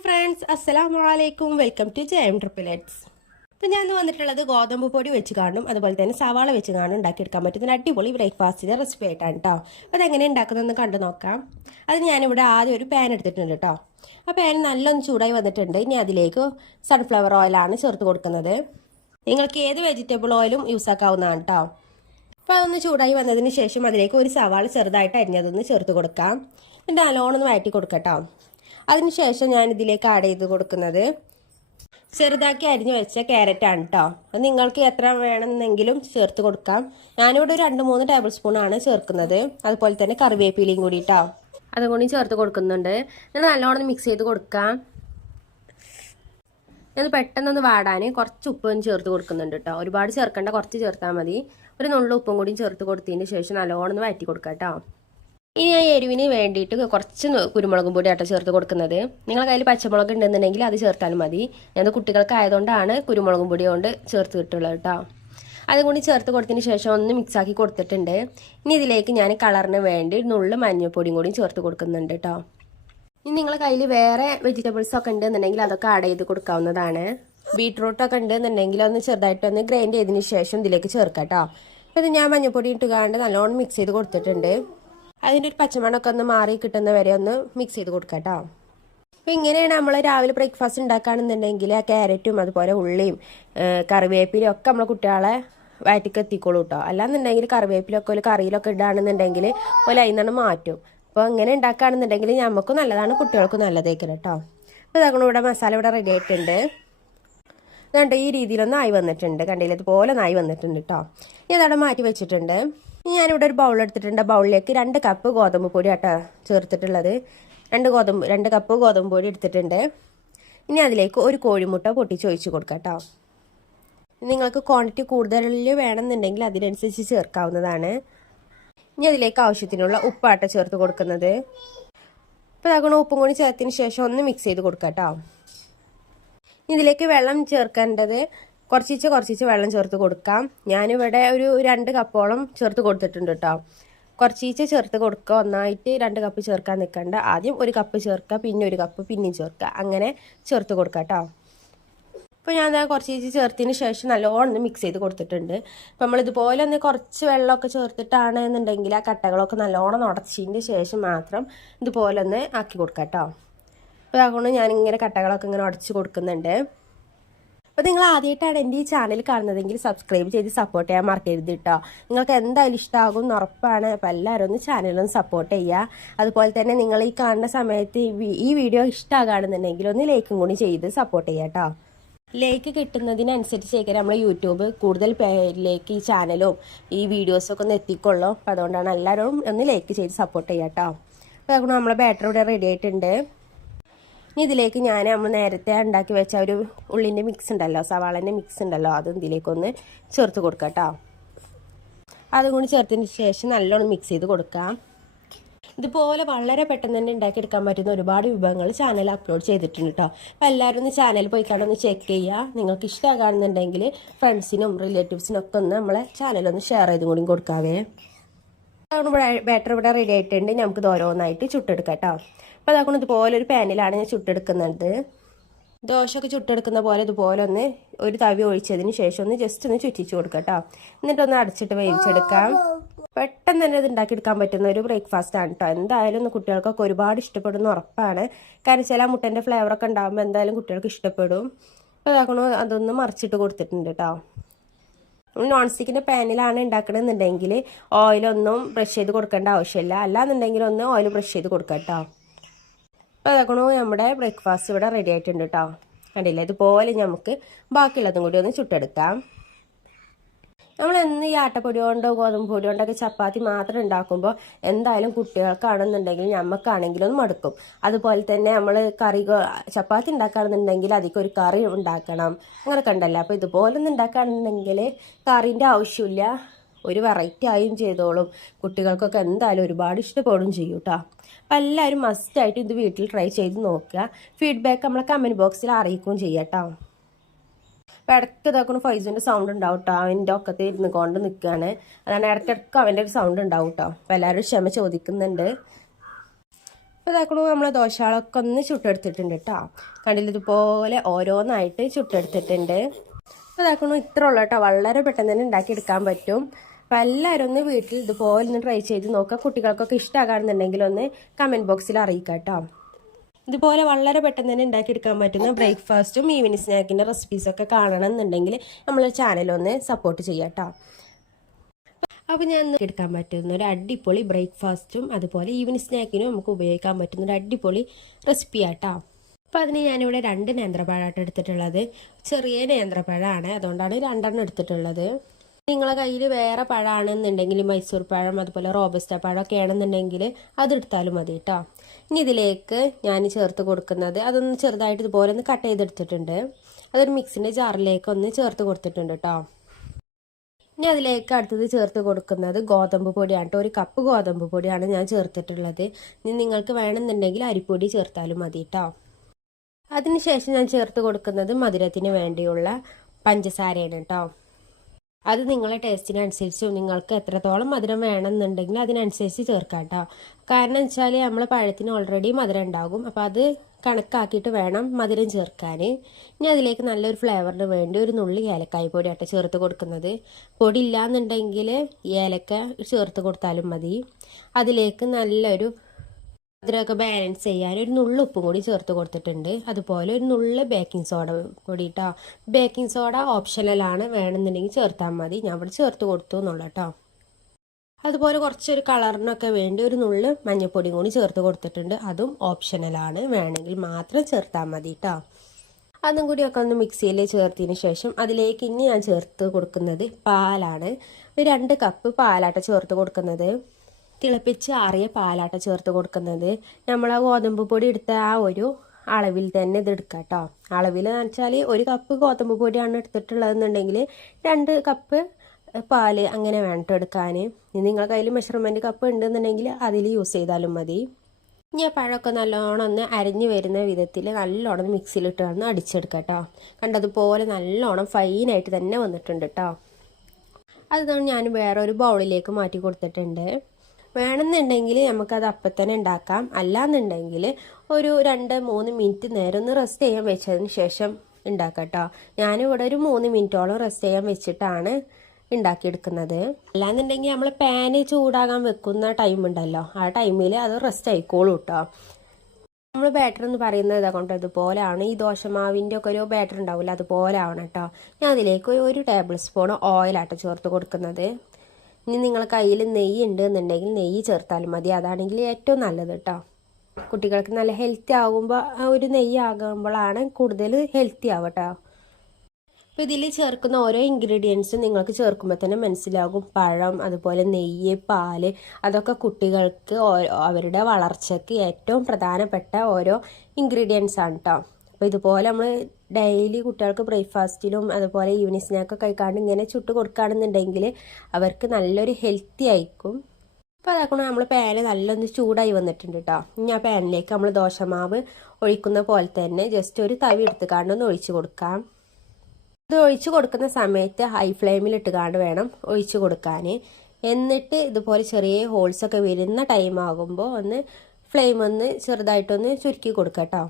Hi friends, അസ്സലാമലൈക്കും. Welcome to JM ട്രിപ്പിലെറ്റ്സ്. അപ്പോൾ ഞാൻ വന്നിട്ടുള്ളത് ഗോതമ്പ് പൊടി വെച്ച് കാണും അതുപോലെ തന്നെ സവാള വെച്ച് കാണും ഉണ്ടാക്കിയെടുക്കാൻ പറ്റുന്ന അടിപൊളി ബ്രേക്ക്ഫാസ്റ്റിൻ്റെ റെസിപ്പി ആയിട്ടാണ് കേട്ടോ. അപ്പോൾ അതെങ്ങനെ ഉണ്ടാക്കുന്നതെന്ന് കണ്ടു നോക്കാം. അത് ഞാനിവിടെ ആദ്യം ഒരു പാൻ എടുത്തിട്ടുണ്ട് കേട്ടോ. ആ പാൻ നല്ലൊന്ന് ചൂടായി വന്നിട്ടുണ്ട്. ഇനി അതിലേക്ക് സൺഫ്ലവർ ഓയിലാണ് ചേർത്ത് കൊടുക്കുന്നത്. നിങ്ങൾക്ക് ഏത് വെജിറ്റബിൾ ഓയിലും യൂസ് ആക്കാവുന്നതാണ് കേട്ടോ. അപ്പോൾ അതൊന്ന് ചൂടായി വന്നതിന് ശേഷം അതിലേക്ക് ഒരു സവാള ചെറുതായിട്ട് അരിഞ്ഞതൊന്ന് ചേർത്ത് കൊടുക്കാം. എന്നിട്ട് നല്ലോണം വഴറ്റി കൊടുക്കട്ടോ. അതിനുശേഷം ഞാൻ ഇതിലേക്ക് ആഡ് ചെയ്ത് കൊടുക്കുന്നത് ചെറുതാക്കി അരിഞ്ഞു വെച്ച ക്യാരറ്റാണ് കേട്ടോ. അത് നിങ്ങൾക്ക് എത്ര വേണമെന്നെങ്കിലും ചേർത്ത് കൊടുക്കാം. ഞാനിവിടെ ഒരു 2-3 ടേബിൾ സ്പൂണാണ് ചേർക്കുന്നത്. അതുപോലെ തന്നെ കറിവേപ്പിലയും കൂടി കേട്ടോ, അതും കൂടി ചേർത്ത് കൊടുക്കുന്നുണ്ട്. എന്നിട്ട് നല്ലോണം മിക്സ് ചെയ്ത് കൊടുക്കാം. ഇത് പെട്ടെന്നൊന്ന് വാടാൻ കുറച്ച് ഉപ്പും ചേർത്ത് കൊടുക്കുന്നുണ്ട് കേട്ടോ. ഒരുപാട് ചേർക്കേണ്ട, കുറച്ച് ചേർത്താൽ മതി. ഒരു നുള്ളു ഉപ്പും കൂടി ചേർത്ത് കൊടുത്തതിന് ശേഷം നല്ലോണം വഴറ്റി കൊടുക്കാം കേട്ടോ. ഇനി ഞാൻ എരിവിന് വേണ്ടിയിട്ട് കുറച്ച് കുരുമുളകും പൊടി ആട്ടോ ചേർത്ത് കൊടുക്കുന്നത്. നിങ്ങളുടെ കയ്യിൽ പച്ചമുളക് ഉണ്ടെന്നുണ്ടെങ്കിൽ അത് ചേർത്താലും മതി. ഞാൻ കുട്ടികൾക്ക് ആയതുകൊണ്ടാണ് കുരുമുളകും പൊടി കൊണ്ട് ചേർത്ത് കിട്ടുള്ളത് കേട്ടോ. അതും കൂടി ചേർത്ത് കൊടുത്തതിന് ശേഷം ഒന്ന് മിക്സാക്കി കൊടുത്തിട്ടുണ്ട്. ഇനി ഇതിലേക്ക് ഞാൻ കളറിന് വേണ്ടി നുള്ളു മഞ്ഞൾപ്പൊടിയും കൂടി ചേർത്ത് കൊടുക്കുന്നുണ്ട് കേട്ടോ. ഇനി നിങ്ങളുടെ കയ്യിൽ വേറെ വെജിറ്റബിൾസ് ഒക്കെ ഉണ്ടെന്നുണ്ടെങ്കിൽ അതൊക്കെ ആഡ് ചെയ്ത് കൊടുക്കാവുന്നതാണ്. ബീട്രൂട്ടൊക്കെ ഉണ്ടെന്നുണ്ടെങ്കിൽ ഒന്ന് ചെറുതായിട്ടൊന്ന് ഗ്രൈൻഡ് ചെയ്തതിന് ശേഷം ഇതിലേക്ക് ചേർക്കാം കേട്ടോ. അപ്പോൾ ഇത് ഞാൻ മഞ്ഞൾപ്പൊടി ഇട്ടുകാണ്ട് നല്ലോണം മിക്സ് ചെയ്ത് കൊടുത്തിട്ടുണ്ട്. അതിൻ്റെ ഒരു പച്ചമണമൊക്കെ ഒന്ന് മാറി കിട്ടുന്ന വരെ ഒന്ന് മിക്സ് ചെയ്ത് കൊടുക്കാം കേട്ടോ. അപ്പോൾ ഇങ്ങനെയാണ് നമ്മൾ രാവിലെ ബ്രേക്ക്ഫാസ്റ്റ് ഉണ്ടാക്കുകയാണെന്നുണ്ടെങ്കിൽ ആ ക്യാരറ്റും അതുപോലെ ഉള്ളിയും കറിവേപ്പിലയും ഒക്കെ നമ്മളെ കുട്ടികളെ വയറ്റിക്ക് എത്തിക്കോളൂ കേട്ടോ. അല്ലാന്നുണ്ടെങ്കിൽ കറിവേപ്പിലൊക്കെ ഒരു കറിയിലൊക്കെ ഇടുകയാണെന്നുണ്ടെങ്കിൽ ഒരു അതിൽ നിന്നാണ് മാറ്റും. അപ്പോൾ ഇങ്ങനെ ഉണ്ടാക്കുകയാണെന്നുണ്ടെങ്കിൽ നമുക്കും നല്ലതാണ്, കുട്ടികൾക്കും നല്ലതേക്കണം കേട്ടോ. അപ്പോൾ ഇതാക്കണം, ഇവിടെ മസാല ഇവിടെ റെഡി ആയിട്ടുണ്ട്. അതുകൊണ്ട് ഈ രീതിയിലൊന്നും ആയി വന്നിട്ടുണ്ട്. കണ്ടില്ല, ഇതുപോലെ ഒന്ന് ആയി വന്നിട്ടുണ്ട് കേട്ടോ. ഇനി അതവിടെ മാറ്റി വെച്ചിട്ടുണ്ട്. ഞാനിവിടെ ഒരു ബൗൾ എടുത്തിട്ടുണ്ട്. ബൗളിലേക്ക് 2 കപ്പ് ഗോതമ്പ് പൊടി ആട്ടോ ചേർത്തിട്ടുള്ളത്. 2 കപ്പ് ഗോതമ്പ് പൊടി എടുത്തിട്ടുണ്ട്. ഇനി അതിലേക്ക് ഒരു കോഴിമുട്ട പൊട്ടിച്ച് ഒഴിച്ച് കൊടുക്കാം കേട്ടോ. നിങ്ങൾക്ക് ക്വാണ്ടിറ്റി കൂടുതൽ വേണമെന്നുണ്ടെങ്കിൽ അതിനനുസരിച്ച് ചേർക്കാവുന്നതാണ്. ഇനി അതിലേക്ക് ആവശ്യത്തിനുള്ള ഉപ്പാട്ട ചേർത്ത് കൊടുക്കുന്നത്. ഇപ്പോൾ അതാകണം, ഉപ്പും കൂടി ചേർത്തതിന് ശേഷം ഒന്ന് മിക്സ് ചെയ്ത് കൊടുക്കാം കേട്ടോ. ഇതിലേക്ക് വെള്ളം ചേർക്കേണ്ടത് കുറച്ച് വെള്ളം ചേർത്ത് കൊടുക്കാം. ഞാനിവിടെ ഒരു 2 കപ്പോളം ചേർത്ത് കൊടുത്തിട്ടുണ്ട് കേട്ടോ. കുറച്ച് ചേർത്ത് കൊടുക്കുക. ഒന്നായിട്ട് 2 കപ്പ് ചേർക്കാൻ നിൽക്കണ്ട. ആദ്യം 1 കപ്പ് ചേർക്കുക, പിന്നെ 1 കപ്പ് പിന്നെയും ചേർക്കുക, അങ്ങനെ ചേർത്ത് കൊടുക്കുക കേട്ടോ. അപ്പോൾ ഞാൻ കുറച്ച് ചേർത്തതിന് ശേഷം നല്ലോണം മിക്സ് ചെയ്ത് കൊടുത്തിട്ടുണ്ട്. അപ്പോൾ നമ്മളിതുപോലെ ഒന്ന് കുറച്ച് വെള്ളമൊക്കെ ചേർത്തിട്ടാണ് എന്നുണ്ടെങ്കിൽ ആ കട്ടകളൊക്കെ നല്ലോണം ഉടച്ചതിന് ശേഷം മാത്രം ഇതുപോലെ ഒന്ന് ആക്കി കൊടുക്കാം കേട്ടോ. അപ്പോൾ അതുകൊണ്ട് ഞാനിങ്ങനെ കട്ടകളൊക്കെ ഇങ്ങനെ ഉടച്ച് കൊടുക്കുന്നുണ്ട്. അപ്പോൾ നിങ്ങൾ ആദ്യമായിട്ടാണ് എൻ്റെ ഈ ചാനൽ കാണുന്നതെങ്കിൽ സബ്സ്ക്രൈബ് ചെയ്ത് സപ്പോർട്ട് ചെയ്യാൻ മറക്കരുത് കേട്ടോ. നിങ്ങൾക്ക് എന്തായാലും ഇഷ്ടമാകും എന്ന് ഉറപ്പാണ്. അപ്പോൾ എല്ലാവരും ഒന്ന് ചാനലൊന്ന് സപ്പോർട്ട് ചെയ്യുക. അതുപോലെ തന്നെ നിങ്ങൾ ഈ കാണുന്ന സമയത്ത് ഈ വീഡിയോ ഇഷ്ടമാകുകയാണെന്നുണ്ടെങ്കിൽ ഒന്ന് ലൈക്കും കൂടി ചെയ്ത് സപ്പോർട്ട് ചെയ്യുക കേട്ടോ. ലൈക്ക് കിട്ടുന്നതിനനുസരിച്ചേക്ക് നമ്മൾ യൂട്യൂബ് കൂടുതൽ പേരിലേക്ക് ഈ ചാനലും ഈ വീഡിയോസൊക്കെ ഒന്ന് എത്തിക്കൊള്ളും. അപ്പോൾ അതുകൊണ്ടാണ് എല്ലാവരും ഒന്ന് ലൈക്ക് ചെയ്ത് സപ്പോർട്ട് ചെയ്യുക കേട്ടോ. അപ്പോൾ അതുകൊണ്ട് നമ്മളെ ബാറ്ററി ഇവിടെ റെഡി ആയിട്ടുണ്ട്. ഇനി ഇതിലേക്ക് നമ്മൾ നേരത്തെ ഉണ്ടാക്കി വെച്ച ഒരു ഉള്ളിൻ്റെ മിക്സ് ഉണ്ടല്ലോ, സവാളൻ്റെ മിക്സ് ഉണ്ടല്ലോ, അതും ഇതിലേക്കൊന്ന് ചേർത്ത് കൊടുക്കാം കേട്ടോ. അതും കൂടി ചേർത്തതിന് ശേഷം നല്ലോണം മിക്സ് ചെയ്ത് കൊടുക്കാം. ഇതുപോലെ വളരെ പെട്ടെന്ന് തന്നെ ഉണ്ടാക്കിയെടുക്കാൻ പറ്റുന്ന ഒരുപാട് വിഭവങ്ങൾ ചാനൽ അപ്ലോഡ് ചെയ്തിട്ടുണ്ട് കേട്ടോ. അപ്പോൾ എല്ലാവരും ഒന്ന് ചാനൽ പോയി കണ്ടൊന്ന് ചെക്ക് ചെയ്യുക. നിങ്ങൾക്ക് ഇഷ്ടമാകുന്നുണ്ടെങ്കിൽ ഫ്രണ്ട്സിനും റിലേറ്റീവ്സിനും ഒക്കെ ഒന്ന് നമ്മളെ ചാനലൊന്ന് ഷെയർ ചെയ്തും കൂടി കൊടുക്കാവേ. അതുകൊണ്ട് ബാറ്റർ ഇവിടെ റെഡി ആയിട്ടുണ്ട്. നമുക്ക് ഓരോന്നായിട്ട് ചുട്ടെടുക്കാം കേട്ടോ. അപ്പോൾ അതാക്കണം, ഇതുപോലെ ഒരു പാനിലാണ് ഞാൻ ചുട്ടെടുക്കുന്നത്. ദോശയൊക്കെ ചുട്ടെടുക്കുന്ന പോലെ ഇതുപോലെ ഒന്ന് ഒരു തവി ഒഴിച്ചതിന് ശേഷം ഒന്ന് ജസ്റ്റ് ഒന്ന് ചുറ്റിച്ച് കൊടുക്കാം കേട്ടോ. എന്നിട്ടൊന്ന് അടച്ചിട്ട് വേവിച്ചെടുക്കാം. പെട്ടെന്ന് തന്നെ ഇത് ഉണ്ടാക്കിയെടുക്കാൻ പറ്റുന്ന ഒരു ബ്രേക്ക്ഫാസ്റ്റ് ആണ് കേട്ടോ. എന്തായാലും കുട്ടികൾക്കൊക്കെ ഒരുപാട് ഇഷ്ടപ്പെടുന്ന ഉറപ്പാണ്. കാരണം ചില മുട്ടൻ്റെ ഫ്ലേവറൊക്കെ ഉണ്ടാകുമ്പോൾ എന്തായാലും കുട്ടികൾക്ക് ഇഷ്ടപ്പെടും. അപ്പോൾ അതാക്കണോ, അതൊന്ന് മറിച്ചിട്ട് കൊടുത്തിട്ടുണ്ട് കേട്ടോ. നോൺ സ്റ്റിക്കിൻ്റെ പാനിലാണ് ഉണ്ടാക്കണമെന്നുണ്ടെങ്കിൽ ഓയിലൊന്നും ബ്രഷ് ചെയ്ത് കൊടുക്കേണ്ട ആവശ്യമില്ല. അല്ലാന്നുണ്ടെങ്കിൽ ഒന്ന് ഓയിൽ ബ്രഷ് ചെയ്ത് കൊടുക്കാം കേട്ടോ. അപ്പോൾ അതാക്കണോ, നമ്മുടെ ബ്രേക്ക്ഫാസ്റ്റ് ഇവിടെ റെഡി ആയിട്ടുണ്ട് കേട്ടോ. കണ്ടില്ല, ഇതുപോലെ നമുക്ക് ബാക്കിയുള്ളതും കൂടി ഒന്ന് ചുട്ടെടുക്കാം. നമ്മളെന്ന് ഈ ആട്ടപ്പൊടി കൊണ്ടോ ഗോതമ്പ് പൊടി കൊണ്ടൊക്കെ ചപ്പാത്തി മാത്രം ഉണ്ടാക്കുമ്പോൾ എന്തായാലും കുട്ടികൾക്കാണെന്നുണ്ടെങ്കിൽ നമുക്കാണെങ്കിലും മടുക്കും. അതുപോലെ തന്നെ നമ്മൾ ചപ്പാത്തി ഉണ്ടാക്കുകയാണെന്നുണ്ടെങ്കിൽ അതിലേക്ക് ഒരു കറി ഉണ്ടാക്കണം, അങ്ങനെയൊക്കെ ഉണ്ടല്ലോ. അപ്പോൾ ഇതുപോലെ ഒന്ന് ഉണ്ടാക്കുകയാണെന്നുണ്ടെങ്കിൽ കറീൻ്റെ ആവശ്യമില്ല, ഒരു വെറൈറ്റി ആയും ചെയ്തോളും. കുട്ടികൾക്കൊക്കെ എന്തായാലും ഒരുപാട് ഇഷ്ടപ്പെടുകയും ചെയ്യും കേട്ടോ. അപ്പോൾ എല്ലാവരും മസ്റ്റായിട്ട് ഇത് വീട്ടിൽ ട്രൈ ചെയ്ത് നോക്കുക. ഫീഡ്ബാക്ക് നമ്മളെ കമൻറ്റ് ബോക്സിൽ അറിയിക്കുകയും ചെയ്യാം കേട്ടോ. അപ്പോൾ ഇടയ്ക്ക് ഇതാക്കുന്ന ഫൈസിൻ്റെ സൗണ്ട് ഉണ്ടാവും കേട്ടോ. അവൻ്റെ ഒക്കത്തിൽ ഇരുന്ന് കൊണ്ട് നിൽക്കുകയാണ്. അതാണ് ഇടയ്ക്കിടയ്ക്ക് അവൻ്റെ ഒരു സൗണ്ട് ഉണ്ടാവും കേട്ടോ. അപ്പോൾ എല്ലാവരും ക്ഷമ ചോദിക്കുന്നുണ്ട്. അപ്പോൾ ഇതാക്കണു നമ്മളെ ദോശകളൊക്കെ ഒന്ന് ചുട്ടെടുത്തിട്ടുണ്ട് കേട്ടോ. കണ്ടില്ല, ഇതുപോലെ ഓരോന്നായിട്ട് ചുട്ടെടുത്തിട്ടുണ്ട്. അപ്പോൾ ഇതാക്കണു ഇത്ര ഉള്ളൂ കേട്ടോ. വളരെ പെട്ടെന്ന് തന്നെ ഉണ്ടാക്കിയെടുക്കാൻ പറ്റും. അപ്പോൾ എല്ലാവരും ഒന്ന് വീട്ടിൽ ഇതുപോലെ ഒന്ന് ട്രൈ ചെയ്ത് നോക്കുക. കുട്ടികൾക്കൊക്കെ ഇഷ്ടമാകാണെന്നുണ്ടെങ്കിൽ ഒന്ന് കമൻറ്റ് ബോക്സിൽ അറിയിക്കാം കേട്ടോ. ഇതുപോലെ വളരെ പെട്ടെന്ന് തന്നെ ഉണ്ടാക്കിയെടുക്കാൻ പറ്റുന്ന ബ്രേക്ക്ഫാസ്റ്റും ഈവനിങ് സ്നാക്കിൻ്റെ റെസിപ്പീസൊക്കെ കാണണമെന്നുണ്ടെങ്കിൽ നമ്മളെ ചാനലൊന്ന് സപ്പോർട്ട് ചെയ്യാം കേട്ടോ. അപ്പോൾ ഞാൻ എടുക്കാൻ പറ്റുന്ന ഒരു അടിപൊളി ബ്രേക്ക്ഫാസ്റ്റും അതുപോലെ ഈവനിങ് സ്നാക്കിനും നമുക്ക് ഉപയോഗിക്കാൻ പറ്റുന്ന ഒരു അടിപൊളി റെസിപ്പി ആട്ടോ. അപ്പോൾ അതിന് ഞാനിവിടെ 2 നേന്ത്രപ്പഴമായിട്ട് എടുത്തിട്ടുള്ളത്. ചെറിയ നേന്ത്രപ്പഴമാണ്, അതുകൊണ്ടാണ് 2 എടുത്തിട്ടുള്ളത്. നിങ്ങളെ കയ്യിൽ വേറെ പഴമാണെന്നുണ്ടെങ്കിൽ മൈസൂർ പഴം അതുപോലെ റോബസ്റ്റ പഴമൊക്കെ ആണെന്നുണ്ടെങ്കിൽ അതെടുത്താലും മതി കേട്ടോ. ഇനി ഇതിലേക്ക് ഞാൻ ചേർത്ത് കൊടുക്കുന്നത്, അതൊന്ന് ചെറുതായിട്ട് ഇതുപോലെ ഒന്ന് കട്ട് ചെയ്തെടുത്തിട്ടുണ്ട്. അതൊരു മിക്സിൻ്റെ ജാറിലേക്ക് ഒന്ന് ചേർത്ത് കൊടുത്തിട്ടുണ്ട് കേട്ടോ. ഇനി അതിലേക്ക് അടുത്തത് ചേർത്ത് കൊടുക്കുന്നത് ഗോതമ്പ് പൊടിയാണ് കേട്ടോ. 1 കപ്പ് ഗോതമ്പ് പൊടിയാണ് ഞാൻ ചേർത്തിട്ടുള്ളത്. ഇനി നിങ്ങൾക്ക് വേണമെന്നുണ്ടെങ്കിൽ അരിപ്പൊടി ചേർത്താലും മതി കേട്ടോ. അതിനുശേഷം ഞാൻ ചേർത്ത് കൊടുക്കുന്നത് മധുരത്തിന് വേണ്ടിയുള്ള പഞ്ചസാരയാണ് കേട്ടോ. അത് നിങ്ങളെ ടേസ്റ്റിനനുസരിച്ചും നിങ്ങൾക്ക് എത്രത്തോളം മധുരം വേണമെന്നുണ്ടെങ്കിൽ അതിനനുസരിച്ച് ചേർക്കാം കേട്ടോ. കാരണം വെച്ചാൽ നമ്മൾ പഴത്തിന് ഓൾറെഡി മധുരം ഉണ്ടാകും. അപ്പോൾ അത് കണക്കാക്കിയിട്ട് വേണം മധുരം ചേർക്കാൻ. ഇനി അതിലേക്ക് നല്ലൊരു ഫ്ലേവറിന് വേണ്ടി ഒരു നുള്ളി ഏലക്കായ പൊടിയാട്ടോ ചേർത്ത് കൊടുക്കുന്നത്. പൊടി ഇല്ലാന്നുണ്ടെങ്കിൽ ഏലക്ക ചേർത്ത് കൊടുത്താലും മതി. അതിലേക്ക് നല്ലൊരു മധുരമൊക്കെ ബാലൻസ് ചെയ്യാൻ ഒരു നുള്ളു ഉപ്പും കൂടി ചേർത്ത് കൊടുത്തിട്ടുണ്ട്. അതുപോലെ ഒരു നുള്ളു ബേക്കിംഗ് സോഡ കൂടി കേട്ടോ. ബേക്കിംഗ് സോഡ ഓപ്ഷണലാണ്, വേണമെന്നുണ്ടെങ്കിൽ ചേർത്താൽ മതി. ഞാൻ ഇവിടെ ചേർത്ത് കൊടുത്തു എന്നുള്ള കേട്ടോ. അതുപോലെ കുറച്ചൊരു കളറിനൊക്കെ വേണ്ടി ഒരു നുള്ളു മഞ്ഞൾപ്പൊടിയും കൂടി ചേർത്ത് കൊടുത്തിട്ടുണ്ട്. അതും ഓപ്ഷണലാണ്, വേണമെങ്കിൽ മാത്രം ചേർത്താൽ മതി കേട്ടോ. അതും കൂടിയൊക്കെ ഒന്ന് മിക്സിയിൽ ചേർത്തതിന് ശേഷം അതിലേക്ക് ഇനി ഞാൻ ചേർത്ത് കൊടുക്കുന്നത് പാലാണ്. 2 കപ്പ് പാലാട്ട ചേർത്ത് കൊടുക്കുന്നത്. തിളപ്പിച്ച് ആറിയ പാലാട്ട ചേർത്ത് കൊടുക്കുന്നത്. നമ്മൾ ആ ഗോതമ്പ് പൊടി എടുത്ത ആ ഒരു അളവിൽ തന്നെ ഇത് എടുക്കുക കേട്ടോ. അളവിൽ എന്ന് വെച്ചാൽ 1 കപ്പ് ഗോതമ്പ് പൊടിയാണ് എടുത്തിട്ടുള്ളതെന്നുണ്ടെങ്കിൽ 2 കപ്പ് പാല് അങ്ങനെ വേണ്ട എടുക്കാൻ. നിങ്ങളുടെ കയ്യിൽ മെഷർമെൻറ്റ് കപ്പ് ഉണ്ടെന്നുണ്ടെങ്കിൽ അതിൽ യൂസ് ചെയ്താലും മതി. ഇനി ആ പഴമൊക്കെ നല്ലോണം ഒന്ന് അരിഞ്ഞ് വരുന്ന വിധത്തിൽ നല്ലോണം മിക്സിയിലിട്ട് വന്ന് അടിച്ചെടുക്കുക കേട്ടോ. കണ്ടതുപോലെ നല്ലോണം ഫൈനായിട്ട് തന്നെ വന്നിട്ടുണ്ട് കേട്ടോ. അതാണ് ഞാൻ വേറൊരു ബൗളിലേക്ക് മാറ്റി കൊടുത്തിട്ടുണ്ട്. വേണമെന്നുണ്ടെങ്കിൽ നമുക്കത് അപ്പം തന്നെ ഉണ്ടാക്കാം. അല്ലാന്നുണ്ടെങ്കിൽ ഒരു 2-3 മിനിറ്റ് നേരം ഒന്ന് റെസ്റ്റ് ചെയ്യാൻ വെച്ചതിന് ശേഷം ഉണ്ടാക്കാം കേട്ടോ. ഞാനിവിടെ ഒരു 3 മിനിറ്റോളം റെസ്റ്റ് ചെയ്യാൻ വെച്ചിട്ടാണ് ഉണ്ടാക്കിയെടുക്കുന്നത്. അല്ലാന്നുണ്ടെങ്കിൽ നമ്മൾ പാന് ചൂടാകാൻ വെക്കുന്ന ടൈം ഉണ്ടല്ലോ, ആ ടൈമിൽ അത് റെസ്റ്റ് ആയിക്കോളൂ കേട്ടോ. നമ്മൾ ബാറ്റർ എന്ന് പറയുന്നത് കൊണ്ട് അതുപോലെയാണ്. ഈ ദോശമാവിൻ്റെ ഒക്കെ ഒരു ബാറ്റർ ഉണ്ടാവില്ല, അതുപോലെ ആവണം കേട്ടോ. ഞാൻ അതിലേക്ക് 1 ടേബിൾ സ്പൂൺ ഓയിലാട്ടോ ചേർത്ത് കൊടുക്കുന്നത്. ഇനി നിങ്ങളെ കയ്യിൽ നെയ്യ് ഉണ്ട് എന്നുണ്ടെങ്കിൽ നെയ്യ് ചേർത്താലും മതി. അതാണെങ്കിൽ ഏറ്റവും നല്ലത് കേട്ടോ. കുട്ടികൾക്ക് നല്ല ഹെൽത്തി ആകുമ്പോൾ ഒരു നെയ്യ് ആകുമ്പോഴാണ് കൂടുതൽ ഹെൽത്തി ആവട്ടോ. അപ്പോൾ ഇതിൽ ചേർക്കുന്ന ഓരോ ഇൻഗ്രീഡിയൻസും നിങ്ങൾക്ക് ചേർക്കുമ്പോൾ തന്നെ മനസ്സിലാകും. പഴം, അതുപോലെ നെയ്യ്, പാല്, അതൊക്കെ കുട്ടികൾക്ക് അവരുടെ വളർച്ചയ്ക്ക് ഏറ്റവും പ്രധാനപ്പെട്ട ഓരോ ഇൻഗ്രീഡിയൻസ് ആണ് കേട്ടോ. അപ്പോൾ ഇതുപോലെ നമ്മൾ ഡെയിലി കുട്ടികൾക്ക് ബ്രേക്ക്ഫാസ്റ്റിലും അതുപോലെ ഈവനിങ് സ്നാക്കൊക്കെ കഴിക്കാണ്ട് ഇങ്ങനെ ചുട്ട് കൊടുക്കുകയാണെന്നുണ്ടെങ്കിൽ അവർക്ക് നല്ലൊരു ഹെൽത്തി ആയിരിക്കും. അപ്പോൾ അതാക്കണം നമ്മൾ പാന് നല്ലൊന്ന് ചൂടായി വന്നിട്ടുണ്ട് കേട്ടോ. ഇനി ആ പാനിലേക്ക് നമ്മൾ ദോശമാവ് ഒഴിക്കുന്ന പോലെ തന്നെ ജസ്റ്റ് ഒരു തവി എടുത്തുകാണ്ടൊന്ന് ഒഴിച്ച് കൊടുക്കാം. ഇത് ഒഴിച്ച് കൊടുക്കുന്ന സമയത്ത് ഹൈ ഫ്ലെയിമിലിട്ട് കാണ്ട് വേണം ഒഴിച്ച് കൊടുക്കാൻ. എന്നിട്ട് ഇതുപോലെ ചെറിയ ഹോൾസൊക്കെ വരുന്ന ടൈം ആകുമ്പോൾ ഒന്ന് ഫ്ലെയിം ഒന്ന് ചെറുതായിട്ടൊന്ന് ചുരുക്കി കൊടുക്കാം കേട്ടോ.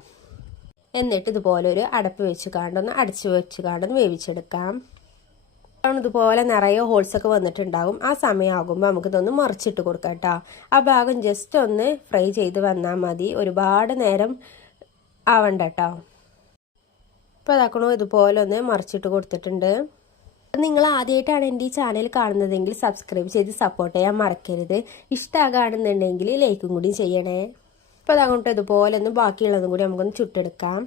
എന്നിട്ട് ഇതുപോലെ ഒരു അടപ്പ് വെച്ച് കാണ്ടൊന്ന് അടച്ച് വെച്ച് കാണ്ടൊന്ന് വേവിച്ചെടുക്കാം. ഇതുപോലെ നിറയെ ഹോൾസൊക്കെ വന്നിട്ടുണ്ടാകും. ആ സമയമാകുമ്പോൾ നമുക്കിതൊന്ന് മറിച്ചിട്ട് കൊടുക്കാം കേട്ടോ. ആ ഭാഗം ജസ്റ്റ് ഒന്ന് ഫ്രൈ ചെയ്ത് വന്നാൽ മതി, ഒരുപാട് നേരം ആവണ്ട കേട്ടോ. ഇപ്പോൾ അതാക്കണോ ഇതുപോലെ ഒന്ന് മറിച്ചിട്ട് കൊടുത്തിട്ടുണ്ട്. നിങ്ങൾ ആദ്യമായിട്ടാണ് എൻ്റെ ഈ ചാനൽ കാണുന്നതെങ്കിൽ സബ്സ്ക്രൈബ് ചെയ്ത് സപ്പോർട്ട് ചെയ്യാൻ മറക്കരുത്. ഇഷ്ടമാകുകയാണെന്നുണ്ടെങ്കിൽ ലൈക്കും കൂടി ചെയ്യണേ. അപ്പോൾ അതങ്ങോട്ട് ഇതുപോലെ ഒന്ന് ബാക്കിയുള്ളതും കൂടി നമുക്കൊന്ന് ചുട്ടെടുക്കാം.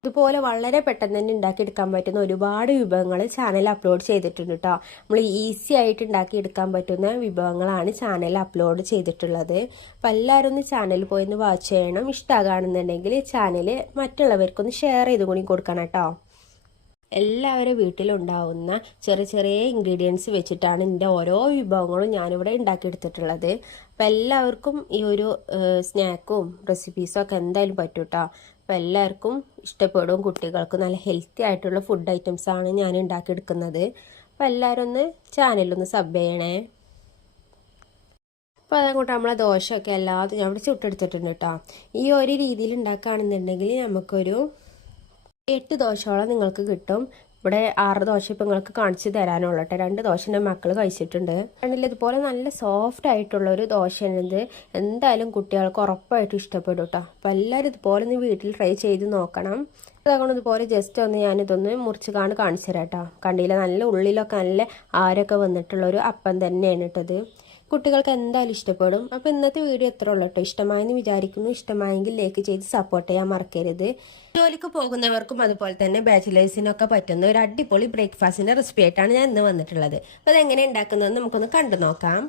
ഇതുപോലെ വളരെ പെട്ടെന്ന് തന്നെ ഉണ്ടാക്കിയെടുക്കാൻ പറ്റുന്ന ഒരുപാട് വിഭവങ്ങൾ ചാനൽ അപ്ലോഡ് ചെയ്തിട്ടുണ്ട് കേട്ടോ. നമ്മൾ ഈസി ആയിട്ട് ഉണ്ടാക്കിയെടുക്കാൻ പറ്റുന്ന വിഭവങ്ങളാണ് ചാനൽ അപ്ലോഡ് ചെയ്തിട്ടുള്ളത്. അപ്പോൾ എല്ലാവരും ഒന്ന് ചാനൽ പോയി ഒന്ന് വാച്ച് ചെയ്യണം. ഇഷ്ടമാകുകയാണെന്നുണ്ടെങ്കിൽ ചാനൽ മറ്റുള്ളവർക്കൊന്ന് ഷെയർ ചെയ്ത് കൂടി കൊടുക്കണം കേട്ടോ. എല്ലാവരും വീട്ടിലുണ്ടാവുന്ന ചെറിയ ചെറിയ ഇൻഗ്രീഡിയൻസ് വെച്ചിട്ടാണ് എൻ്റെ ഓരോ വിഭവങ്ങളും ഞാനിവിടെ ഉണ്ടാക്കിയെടുത്തിട്ടുള്ളത്. അപ്പോൾ എല്ലാവർക്കും ഈ ഒരു സ്നാക്കും റെസിപ്പീസും ഒക്കെ എന്തായാലും പറ്റും കേട്ടോ. അപ്പോൾ എല്ലാവർക്കും ഇഷ്ടപ്പെടും. കുട്ടികൾക്ക് നല്ല ഹെൽത്തി ആയിട്ടുള്ള ഫുഡ് ഐറ്റംസാണ് ഞാൻ ഉണ്ടാക്കിയെടുക്കുന്നത്. അപ്പോൾ എല്ലാവരും ഒന്ന് ചാനലൊന്ന് സബ് ചെയ്യണേ. അപ്പോൾ അതങ്ങോട്ട് നമ്മളെ ദോശയൊക്കെ എല്ലാതും ഞാൻ ഇവിടെ ചുട്ടെടുത്തിട്ടുണ്ട് കേട്ടോ. ഈ ഒരു രീതിയിൽ ഉണ്ടാക്കുകയാണെന്നുണ്ടെങ്കിൽ നമുക്കൊരു 8 ദോശയോളം നിങ്ങൾക്ക് കിട്ടും. ഇവിടെ 6 ദോശ ഇപ്പം നിങ്ങൾക്ക് കാണിച്ചു തരാനുള്ള കേട്ടോ. 2 ദോശ എൻ്റെ മക്കൾ കഴിച്ചിട്ടുണ്ട്. കണ്ടില്ല, ഇതുപോലെ നല്ല സോഫ്റ്റ് ആയിട്ടുള്ളൊരു ദോശയാണിത്. എന്തായാലും കുട്ടികൾക്ക് ഉറപ്പായിട്ടും ഇഷ്ടപ്പെടും കേട്ടോ. അപ്പോൾ എല്ലാവരും ഇതുപോലെ ഒന്ന് വീട്ടിൽ ട്രൈ ചെയ്ത് നോക്കണം. അതുകൊണ്ട് ഇതുപോലെ ജസ്റ്റ് ഒന്ന് ഞാനിതൊന്ന് മുറിച്ച് കാണിച്ചു തരാം കേട്ടോ. കണ്ടില്ല, നല്ല ഉള്ളിലൊക്കെ നല്ല ആരൊക്കെ വന്നിട്ടുള്ളൊരു അപ്പം തന്നെയാണ് കേട്ടത്. കുട്ടികൾക്ക് എന്തായാലും ഇഷ്ടപ്പെടും. അപ്പോൾ ഇന്നത്തെ വീഡിയോ എത്ര ഉള്ളൂ കേട്ടോ. ഇഷ്ടമായെന്ന് വിചാരിക്കുന്നു. ഇഷ്ടമായെങ്കിൽ ലൈക്ക് ചെയ്ത് സപ്പോർട്ട് ചെയ്യാൻ മറക്കരുത്. ജോലിക്ക് പോകുന്നവർക്കും അതുപോലെ തന്നെ ബാച്ചിലേഴ്സിനൊക്കെ പറ്റുന്ന ഒരു അടിപൊളി ബ്രേക്ക്ഫാസ്റ്റിൻ്റെ റെസിപ്പി ആയിട്ടാണ് ഞാൻ ഇന്ന് വന്നിട്ടുള്ളത്. അപ്പോൾ അതെങ്ങനെ ഉണ്ടാക്കുന്നതെന്ന് നമുക്കൊന്ന് കണ്ടു നോക്കാം.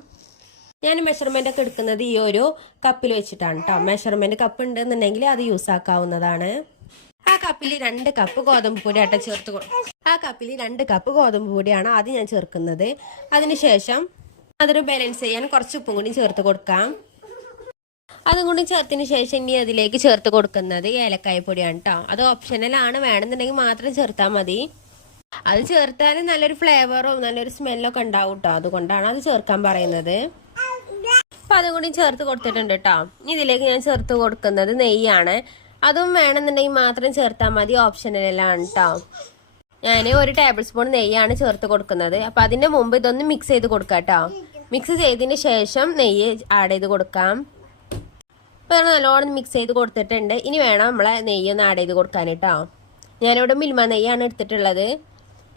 ഞാൻ മെഷർമെൻ്റ് ഒക്കെ എടുക്കുന്നത് ഈ ഒരു കപ്പിൽ വെച്ചിട്ടാണ് കേട്ടോ. മെഷർമെൻറ്റ് കപ്പ് ഉണ്ടെന്നുണ്ടെങ്കിൽ അത് യൂസ് ആക്കാവുന്നതാണ്. ആ കപ്പിൽ 2 കപ്പ് ഗോതമ്പ് പൊടി ആട്ട ചേർത്ത് കപ്പിൽ 2 കപ്പ് ഗോതമ്പ് പൊടിയാണ് ആദ്യം ഞാൻ ചേർക്കുന്നത്. അതിനുശേഷം അതൊരു ബാലൻസ് ചെയ്യാൻ കുറച്ച് ഉപ്പും കൂടി ചേർത്ത് കൊടുക്കാം. അതും കൂടി ചേർത്തതിന് ശേഷം ഇനി അതിലേക്ക് ചേർത്ത് കൊടുക്കുന്നത് ഏലക്കായ പൊടിയാണ് കേട്ടോ. അത് ഓപ്ഷണലാണ്, വേണമെന്നുണ്ടെങ്കിൽ മാത്രം ചേർത്താൽ മതി. അത് ചേർത്താൽ നല്ലൊരു ഫ്ലേവറും നല്ലൊരു സ്മെല്ലൊക്കെ ഉണ്ടാവും കേട്ടോ. അതുകൊണ്ടാണ് അത് ചേർക്കാൻ പറയുന്നത്. അപ്പം അതും കൂടി ചേർത്ത് കൊടുത്തിട്ടുണ്ട് കേട്ടോ. ഇതിലേക്ക് ഞാൻ ചേർത്ത് കൊടുക്കുന്നത് നെയ്യാണ്. അതും വേണമെന്നുണ്ടെങ്കിൽ മാത്രം ചേർത്താൽ മതി, ഓപ്ഷണലാണ് കേട്ടോ. ഞാൻ 1 ടേബിൾ സ്പൂൺ നെയ്യാണ് ചേർത്ത് കൊടുക്കുന്നത്. അപ്പം അതിൻ്റെ മുമ്പ് ഇതൊന്ന് മിക്സ് ചെയ്ത് കൊടുക്കാം കേട്ടോ. മിക്സ് ചെയ്തതിന് ശേഷം നെയ്യ് ആഡ് ചെയ്ത് കൊടുക്കാം. അപ്പോൾ നല്ലോണം മിക്സ് ചെയ്ത് കൊടുത്തിട്ടുണ്ട്. ഇനി വേണം നമ്മളെ നെയ്യ് ഒന്ന് ആഡ് ചെയ്ത് കൊടുക്കാൻ കേട്ടോ. ഞാനിവിടെ മിൽമ നെയ്യാണ് എടുത്തിട്ടുള്ളത്.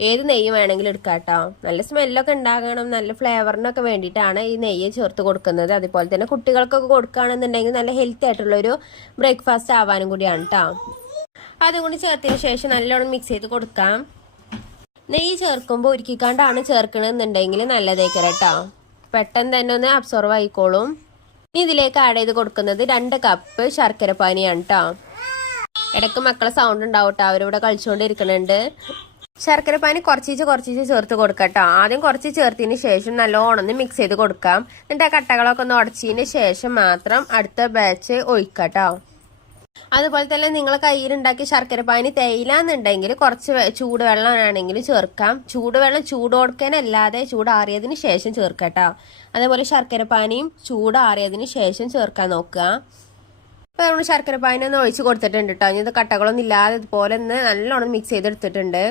ഏത് നെയ്യ് വേണമെങ്കിലും എടുക്കാം കേട്ടോ. നല്ല സ്മെല്ലൊക്കെ ഉണ്ടാകണം, നല്ല ഫ്ലേവറിനൊക്കെ വേണ്ടിയിട്ടാണ് ഈ നെയ്യ് ചേർത്ത് കൊടുക്കുന്നത്. അതുപോലെ തന്നെ കുട്ടികൾക്കൊക്കെ കൊടുക്കുകയാണെന്നുണ്ടെങ്കിൽ നല്ല ഹെൽത്തി ആയിട്ടുള്ളൊരു ബ്രേക്ക്ഫാസ്റ്റ് ആവാനും കൂടിയാണ് കേട്ടോ. അതും കൂടി ചേർത്തതിന് ശേഷം നല്ലോണം മിക്സ് ചെയ്ത് കൊടുക്കാം. നെയ്യ് ചേർക്കുമ്പോൾ ഒരുക്കിക്കാണ്ടാണ് ചേർക്കണമെന്നുണ്ടെങ്കിൽ നല്ലതേക്കര കേട്ടോ. പെട്ടെന്ന് തന്നെ ഒന്ന് അബ്സോർവ് ആയിക്കോളും. ഇനി ഇതിലേക്ക് ആഡ് ചെയ്ത് കൊടുക്കുന്നത് 2 കപ്പ് ശർക്കര പാനിയാണ് കേട്ടോ. ഇടയ്ക്ക് മക്കളെ സൗണ്ട് ഉണ്ടാവും കേട്ടോ, അവരിവിടെ കളിച്ചുകൊണ്ടിരിക്കുന്നുണ്ട്. ശർക്കര പാനി കുറച്ച് ചേർത്ത് കൊടുക്കാം കേട്ടോ. ആദ്യം കുറച്ച് ചേർത്തതിന് ശേഷം നല്ലോണം ഒന്ന് മിക്സ് ചെയ്ത് കൊടുക്കാം. എന്നിട്ട് ആ കട്ടകളൊക്കെ ഒന്ന് ഉടച്ചതിന് ശേഷം മാത്രം അടുത്ത ബാച്ച് ഒഴിക്കാം കേട്ടോ. അതുപോലെ തന്നെ നിങ്ങൾ കയ്യിലുണ്ടാക്കിയ ശർക്കര പാനി തേയിലാന്നുണ്ടെങ്കിൽ കുറച്ച് ചൂടുവെള്ളമാണെങ്കിലും ചേർക്കാം. ചൂടുവെള്ളം ചൂടോടുക്കാനല്ലാതെ ചൂടാറിയതിന് ശേഷം ചേർക്കട്ടോ. അതേപോലെ ശർക്കര പാനിയും ചൂടാറിയതിന് ശേഷം ചേർക്കാൻ നോക്കുക. അപ്പോൾ നമ്മൾ ശർക്കര പാനി ഒന്ന് ഒഴിച്ച് കൊടുത്തിട്ടുണ്ട് കേട്ടോ. ഇത് കട്ടകളൊന്നും ഇല്ലാതെ ഇതുപോലെ ഒന്ന് നല്ലോണം മിക്സ് ചെയ്തെടുത്തിട്ടുണ്ട്.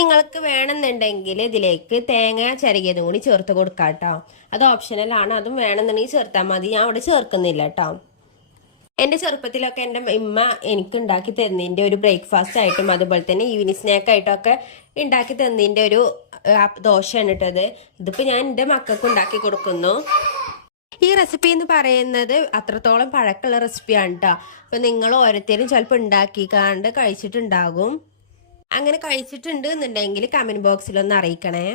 നിങ്ങൾക്ക് വേണമെന്നുണ്ടെങ്കിൽ ഇതിലേക്ക് തേങ്ങ ചിരകിയതും കൂടി ചേർത്ത് കൊടുക്കാം കേട്ടോ. അത് ഓപ്ഷണലാണ്, അതും വേണമെന്നുണ്ടെങ്കിൽ ചേർത്താൽ മതി. ഞാൻ അവിടെ ചേർക്കുന്നില്ല കേട്ടോ. എൻ്റെ ചെറുപ്പത്തിലൊക്കെ എൻ്റെ ഇമ്മ എനിക്ക് ഉണ്ടാക്കി തന്നതിൻ്റെ ഒരു ബ്രേക്ക്ഫാസ്റ്റ് ആയിട്ടും അതുപോലെ തന്നെ ഈവനിങ് സ്നാക്കായിട്ടൊക്കെ ഉണ്ടാക്കി തന്നതിൻ്റെ ഒരു ദോശയാണ് ഇട്ടത്. ഇതിപ്പോൾ ഞാൻ എൻ്റെ മക്കൾക്ക് ഉണ്ടാക്കി കൊടുക്കുന്നു. ഈ റെസിപ്പി എന്ന് പറയുന്നത് അത്രത്തോളം പഴക്കമുള്ള റെസിപ്പിയാണ് കേട്ടോ. അപ്പോൾ നിങ്ങൾ ഓരോരുത്തരും ചിലപ്പോൾ ഉണ്ടാക്കിക്കാണ്ട് കഴിച്ചിട്ടുണ്ടാകും. അങ്ങനെ കഴിച്ചിട്ടുണ്ട് എന്നുണ്ടെങ്കിൽ കമൻറ്റ് ബോക്സിലൊന്ന് അറിയിക്കണേ.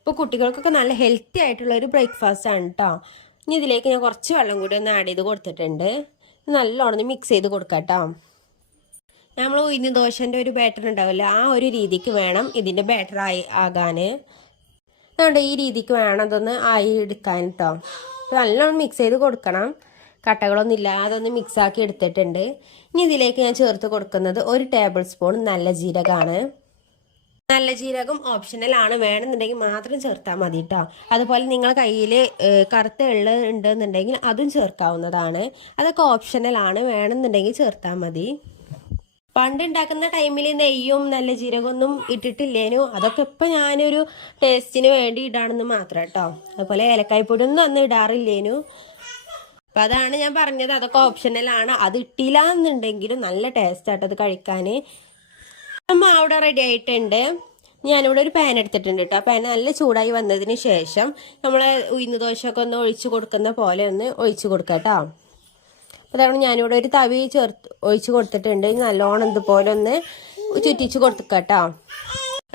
ഇപ്പോൾ കുട്ടികൾക്കൊക്കെ നല്ല ഹെൽത്തി ആയിട്ടുള്ള ഒരു ബ്രേക്ക്ഫാസ്റ്റ് ആണ് കേട്ടോ. ഇനി ഇതിലേക്ക് ഞാൻ കുറച്ച് വെള്ളം കൂടി ഒന്ന് ആഡ് ചെയ്ത് കൊടുത്തിട്ടുണ്ട്. നല്ലോണം മിക്സ് ചെയ്ത് കൊടുക്കാം കേട്ടോ. നമ്മൾ ഉഴുന്ന് ദോശൻ്റെ ഒരു ബാറ്റർ ഉണ്ടാവില്ല, ആ ഒരു രീതിക്ക് വേണം ഇതിൻ്റെ ബാറ്റർ ആകാൻ. അതുകൊണ്ട് ഈ രീതിക്ക് വേണം അതൊന്ന് ആയി എടുക്കാൻ കേട്ടോ. നല്ലോണം മിക്സ് ചെയ്ത് കൊടുക്കണം. കട്ടകളൊന്നും ഇല്ലാതെ ഒന്ന് മിക്സാക്കി എടുത്തിട്ടുണ്ട്. ഇനി ഇതിലേക്ക് ഞാൻ ചേർത്ത് കൊടുക്കുന്നത് 1 ടേബിൾ സ്പൂൺ നല്ല ജീരകമാണ്. നല്ല ജീരകം ഓപ്ഷണലാണ്, വേണമെന്നുണ്ടെങ്കിൽ മാത്രം ചേർത്താൽ മതി കേട്ടോ. അതുപോലെ നിങ്ങൾ കയ്യിൽ കറുത്ത എള്ള് ഉണ്ടെന്നുണ്ടെങ്കിൽ അതും ചേർക്കാവുന്നതാണ്. അതൊക്കെ ഓപ്ഷണലാണ്, വേണമെന്നുണ്ടെങ്കിൽ ചേർത്താൽ മതി. പണ്ട് ഉണ്ടാക്കുന്ന ടൈമിൽ നെയ്യും നല്ല ജീരകമൊന്നും ഇട്ടിട്ടില്ലേനു. അതൊക്കെ ഇപ്പം ഞാനൊരു ടേസ്റ്റിന് വേണ്ടി ഇടാണെന്ന് മാത്രം കേട്ടോ. അതുപോലെ ഏലക്കായ്പ്പൊടി ഒന്നും അന്ന് ഇടാറില്ലേനു. അപ്പം അതാണ് ഞാൻ പറഞ്ഞത്, അതൊക്കെ ഓപ്ഷണലാണ്. അത് ഇട്ടില്ല എന്നുണ്ടെങ്കിലും നല്ല ടേസ്റ്റ് ആയിട്ട് അത് കഴിക്കാൻ. അവിടെ റെഡി ആയിട്ടുണ്ട്. ഞാനിവിടെ ഒരു പാൻ എടുത്തിട്ടുണ്ട് കേട്ടോ. പാൻ നല്ല ചൂടായി വന്നതിന് ശേഷം നമ്മൾ ഉഴുന്ന് ദോശയൊക്കെ ഒന്ന് ഒഴിച്ച് കൊടുക്കുന്ന പോലെ ഒന്ന് ഒഴിച്ച് കൊടുക്കാം കേട്ടോ. അപ്പോൾ അതാണ് ഞാനിവിടെ ഒരു തവി ഒഴിച്ച് കൊടുത്തിട്ടുണ്ട്. നല്ലോണം ഇതുപോലെ ഒന്ന് ചുറ്റിച്ച് കൊടുക്കാം കേട്ടോ.